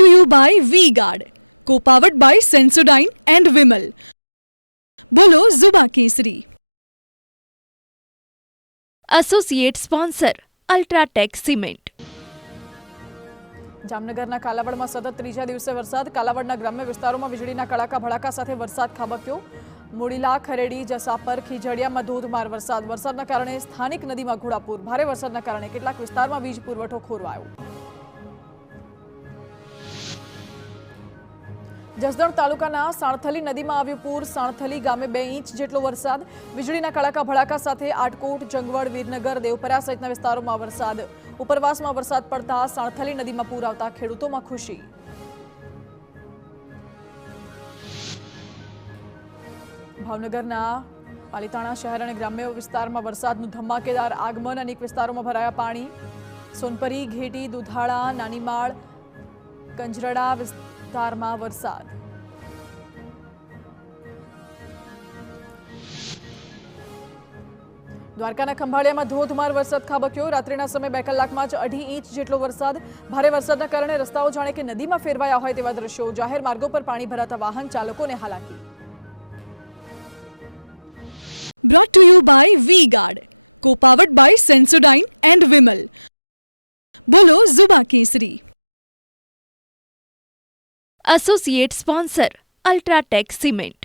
Powered by Vega. Powered by Sensodyne and Vinyl. Grow ZFMC. Associate sponsor UltraTech cement. જામનગરના કાલાવડમાં સતત ત્રીજા દિવસે વરસાદ. કાલાવડના ગ્રામ્ય વિસ્તારોમાં વીજળીના કડાકા ભડાકા સાથે વરસાદ ખાબક્યો. મોડીલા, ખરેડી, જસાપર, ખીજડીયામાં ધોધમાર વરસાદ. વરસાદના કારણે સ્થાનિક નદીમાં ઘોડાપૂર. ભારે વરસાદના કારણે કેટલાક વિસ્તારમાં વીજ પુરવઠો ખોરવાયો. જસદણ તાલુકાના સાણથલી નદીમાં આવ્યું પૂર. સાણથલી ગામે 2 ઇંચ જેટલો વરસાદ. વીજળીના કડાકા ભડાકા સાથે આટકોટ, જંગવડ, વીરનગર, દેવપરા સહિતના વિસ્તારોમાં વરસાદ. ઉપરવાસમાં વરસાદ પડતા સાણથલી નદીમાં પૂર આવતા ખેડૂતોમાં ખુશી. ભાવનગરના પાલિતાણા શહેર અને ગ્રામ્ય વિસ્તારમાં વરસાદનું ધમાકેદાર આગમન. અનેક વિસ્તારોમાં ભરાયા પાણી. સોનપરી, ઘેટી, દુધાળા, નાનીમાળ, કંજરડા વિસ્તારમાં વરસાદ. દ્વારકાના ખંભાળિયામાં ધોધમાર વરસાદ ખાબક્યો. રાત્રિના સમયે 2 કલાકમાં જ 2.5 ઇંચ જેટલો વરસાદ. ભારે વરસાદના કારણે રસ્તાઓ જાણે કે નદીમાં ફેરવાયા હોય તેવા દ્રશ્યો. જાહેર માર્ગો પર પાણી ભરાતા વાહન ચાલકોને હાલાકી. Powered by Vega. Powered by Sensodyne and Vinyl. Grow ZFMC. Associate sponsor UltraTech cement.